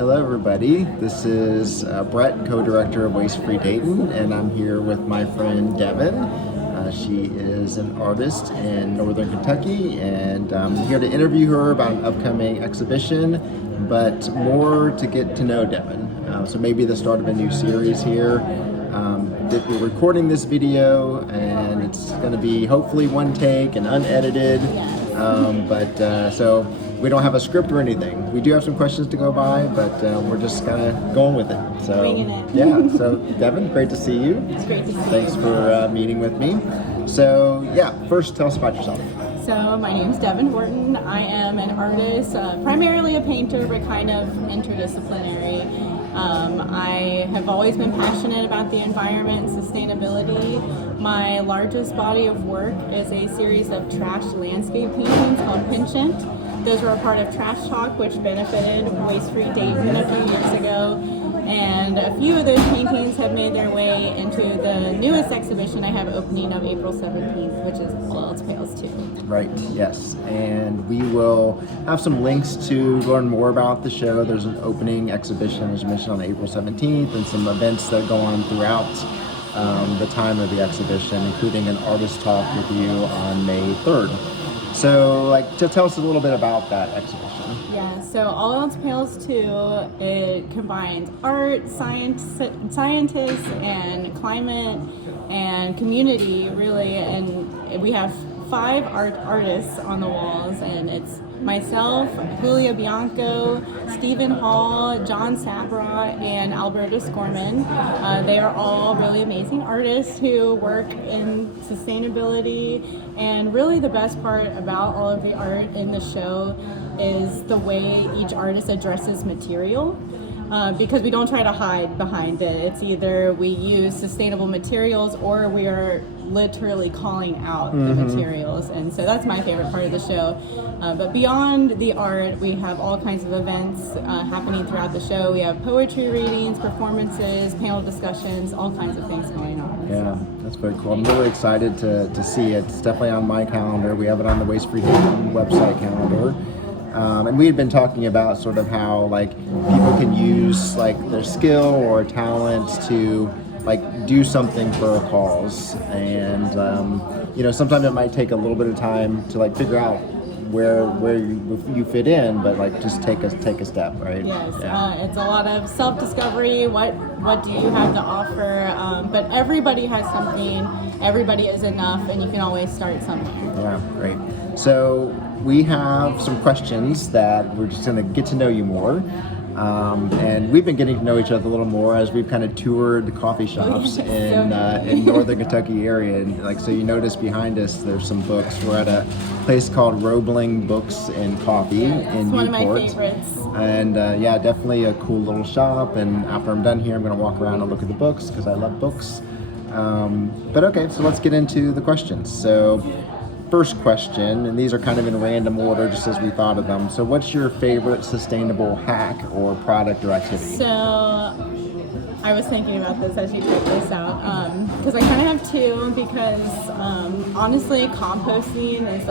Hello everybody, this is Brett, co-director of Waste Free Dayton, and I'm here with my friend Devan. She is an artist in Northern Kentucky, and I'm here to interview her about an upcoming exhibition, but more to get to know Devan. So maybe the start of a new series here. We're recording this video, and it's going to be hopefully one take and unedited, so we don't have a script or anything. We do have some questions to go by, but we're just kind of going with it. So, winging it. Yeah, so Devan, great to see you. It's great to see you. Thanks for meeting with me. So, yeah, first tell us about yourself. So my name is Devan Horton. I am an artist, primarily a painter, but kind of interdisciplinary. I have always been passionate about the environment and sustainability. My largest body of work is a series of trash landscape paintings called Pinchant. Those were a part of Trash Talk, which benefited Waste Free Dayton a few years ago. And a few of those paintings have made their way into the newest exhibition I have opening of April 17th, which is All Else Pales 2. Right, yes. And we will have some links to learn more about the show. There's an opening exhibition, as you mentioned, on April 17th, and some events that go on throughout the time of the exhibition, including an artist talk with you on May 3rd. So, to tell us a little bit about that exhibition. Yeah, so All Else Pales 2, it combines art, scientists, and climate, and community, really, and we have 5 artists on the walls, and it's myself, Julia Bianco, Stephen Hall, John Sabra, and Alberta Scorman. They are all really amazing artists who work in sustainability, and really the best part about all of the art in the show is the way each artist addresses material. Because we don't try to hide behind it. It's either we use sustainable materials or we are literally calling out the materials. And so that's my favorite part of the show. But beyond the art, we have all kinds of events happening throughout the show. We have poetry readings, performances, panel discussions, all kinds of things going on. Yeah, that's very cool. I'm really excited to see it. It's definitely on my calendar. We have it on the Waste Free Dayton website calendar. And we had been talking about sort of how people can use their skill or talent to do something for a cause, and sometimes it might take a little bit of time to figure out where you fit in, but just take a step, right? Yes, it's a lot of self-discovery. What do you have to offer? But everybody has something. Everybody is enough, and you can always start somewhere. Yeah, great. So we have some questions that we're just going to get to know you more. And we've been getting to know each other a little more as we've kind of toured the coffee shops in Northern Kentucky area. And so you notice behind us, there's some books. We're at a place called Roebling Books and Coffee in Newport. It's one of my favorites. And definitely a cool little shop. And after I'm done here, I'm going to walk around and look at the books because I love books. But okay, so let's get into the questions. So first question, and these are kind of in random order just as we thought of them. So what's your favorite sustainable hack or product or activity? So I was thinking about this as you typed this out, because I kind of have two, because honestly composting is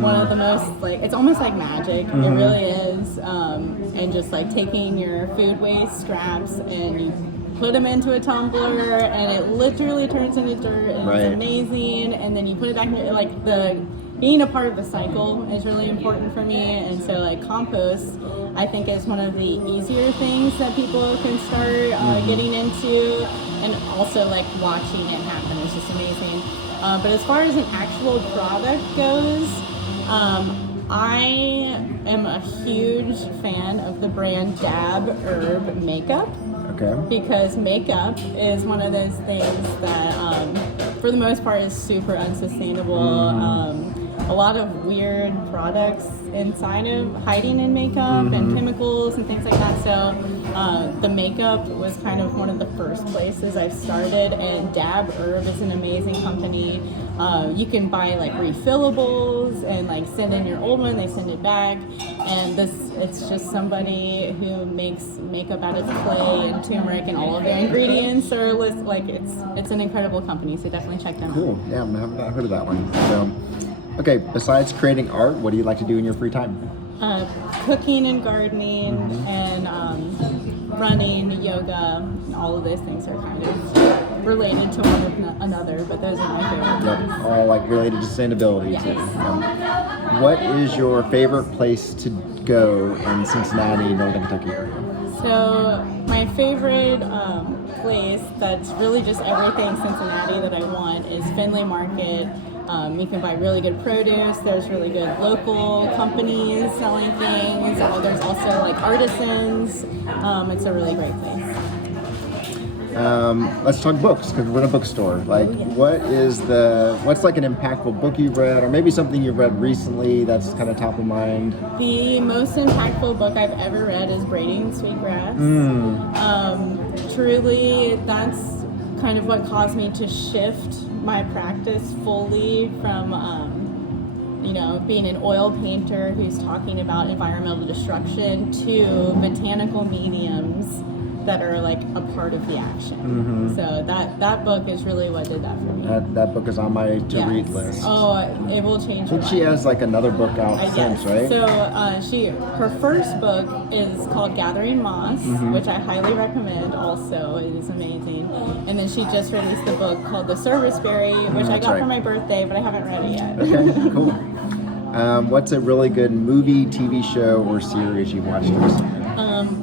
one of the most, it's almost like magic. It really is. And just taking your food waste scraps and you put them into a tumbler and it literally turns into dirt, and It's amazing, and then you put it back in being a part of the cycle is really important for me. And so compost I think is one of the easier things that people can start getting into, and also watching it happen is just amazing. But as far as an actual product goes, I am a huge fan of the brand Dab Herb makeup. Okay. Because makeup is one of those things that, for the most part, is super unsustainable. A lot of weird products inside of hiding in makeup and chemicals and things like that. So the makeup was kind of one of the first places I've started, and Dab Herb is an amazing company. You can buy refillables and send in your old one, they send it back, and it's just somebody who makes makeup out of clay and turmeric, and all of their ingredients are it's an incredible company, so definitely check them out. Cool. Yeah, I have not heard of that one. So, okay, besides creating art, what do you like to do in your free time? Cooking and gardening and running, yoga, all of those things are kind of related to one another, but those are my favorite ones. Yep. All like related to sustainability Yes. too. What is your favorite place to go in Cincinnati, Northern Kentucky area? So my favorite place that's really just everything Cincinnati that I want is Findlay Market. You can buy really good produce. There's really good local companies selling things. There's also like artisans. It's a really great place. Let's talk books because we're in a bookstore. Like, what's like an impactful book you've read, or maybe something you've read recently that's kind of top of mind? The most impactful book I've ever read is Braiding Sweetgrass. Truly, that's kind of what caused me to shift my practice fully from being an oil painter who's talking about environmental destruction to botanical mediums that are like a part of the action. So that book is really what did that for me. That book is on my to-read list. Oh, it will change your life. She has like another book out since, Yes. right? So her first book is called Gathering Moss, which I highly recommend also. It is amazing. And then she just released a book called The Serviceberry, which I got for my birthday, but I haven't read it yet. Okay, cool. What's a really good movie, TV show, or series you've watched recently?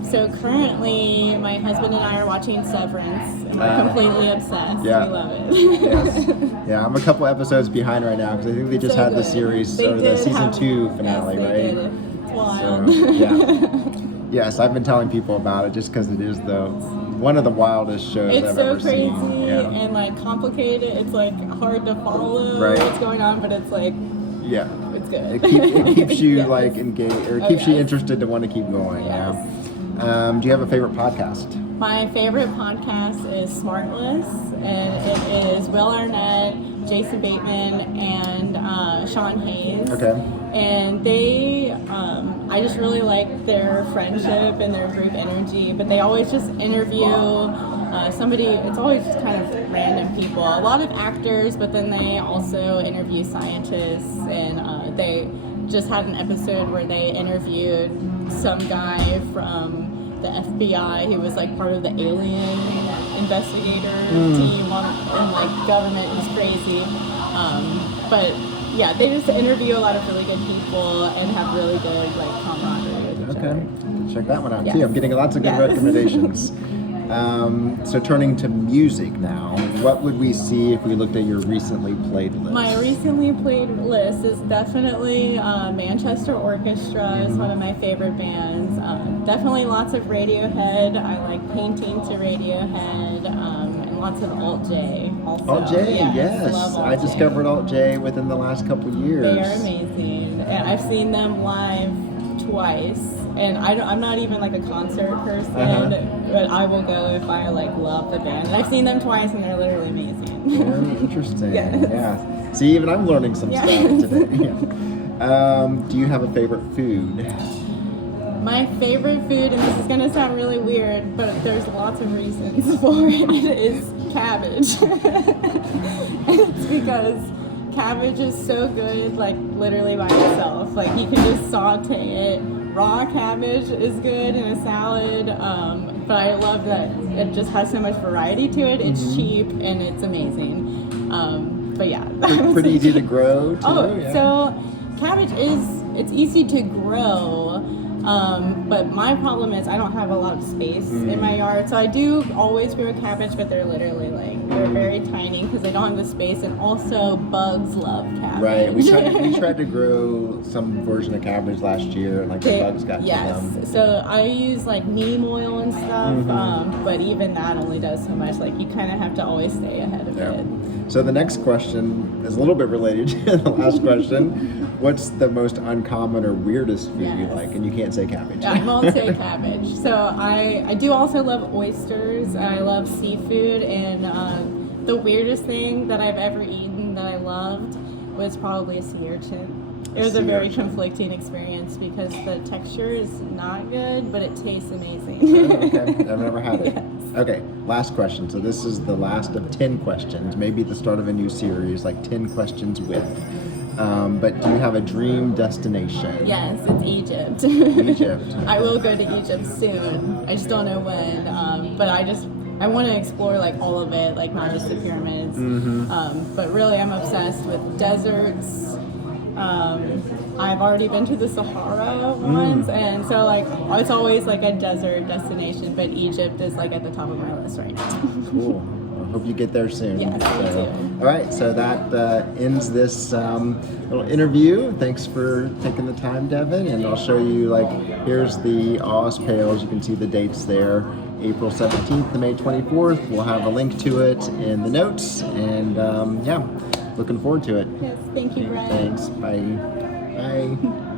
So currently, my husband and I are watching Severance, and we're completely obsessed. Yeah. We love it. Yes. Yeah, I'm a couple episodes behind right now because I think they just So had the good. series They or the did season have- 2 finale, yes, they right? did. It's wild. So, yeah. Yes, I've been telling people about it just because it is one of the wildest shows It's I've so ever crazy seen. Yeah. and like complicated. It's like hard to follow Right. what's going on, but it's like Yeah. it's good. It keeps you Yes. like engaged, or it keeps you yes. interested to want to keep going. Yes. Yeah. Do you have a favorite podcast? My favorite podcast is Smartless, and it is Will Arnett, Jason Bateman, and Sean Hayes. Okay. And they, I just really like their friendship and their group energy, but they always just interview somebody, it's always just kind of random people. A lot of actors, but then they also interview scientists, and they just had an episode where they interviewed some guy from the FBI who was like part of the alien investigator team and like government. It was crazy. But yeah, they just interview a lot of really good people and have really good like camaraderie with each other. Okay. Check that one out Yes. too. I'm getting lots of good Yes. recommendations. So turning to music now, what would we see if we looked at your recently played list? My recently played list is definitely Manchester Orchestra is one of my favorite bands. Definitely lots of Radiohead. I like painting to Radiohead, and lots of Alt J also. Alt J, yes. love Alt I J. discovered Alt J within the last couple years. They are amazing. And I've seen them live twice. And I'm not even like a concert person, but I will go if I like love the band. And I've seen them twice, and they're literally amazing. Very interesting. Yes. Yeah. See, even I'm learning some stuff today. Yeah. Do you have a favorite food? My favorite food, and this is gonna sound really weird, but there's lots of reasons for it, is cabbage. And it's because cabbage is so good, like literally by itself. Like you can just saute it. Raw cabbage is good in a salad, but I love that it just has so much variety to it. It's cheap and it's amazing. But yeah, Pretty easy to grow too. Oh, yeah. so cabbage it's easy to grow, but my problem is I don't have a lot of space in my yard. So I do always grow cabbage, but they're literally they're very tiny because they don't have the space, and also bugs love cabbage. Right. We tried to grow some version of cabbage last year, and like the bugs got to them. Yes. So I use like neem oil and stuff, but even that only does so much. Like you kind of have to always stay ahead of Yeah. it. So the next question is a little bit related to the last question. What's the most uncommon or weirdest food you Yes. like? And you can't say cabbage. I won't say cabbage. So I do also love oysters. I love seafood, and the weirdest thing that I've ever eaten that I loved was probably a sea urchin. It was a Sea very urchin. conflicting experience because the texture is not good, but it tastes amazing. Oh, okay, I've never had it. Yes. Okay, last question. So this is the last of 10 questions, maybe the start of a new series, like 10 questions with. But do you have a dream destination? Yes, it's Egypt. Egypt. I will go to Egypt soon. I just don't know when. But I want to explore like all of it, like not just the pyramids. But really, I'm obsessed with deserts. I've already been to the Sahara once, and so like it's always like a desert destination. But Egypt is like at the top of my list right now. Cool. I hope you get there soon. Yes, me too. All right, so that ends this little interview. Thanks for taking the time, Devan, and I'll show you, like, here's the Oz Pales. You can see the dates there, April 17th to May 24th. We'll have a link to it in the notes, and yeah, looking forward to it. Yes, thank you, Brett. Thanks, bye. Bye.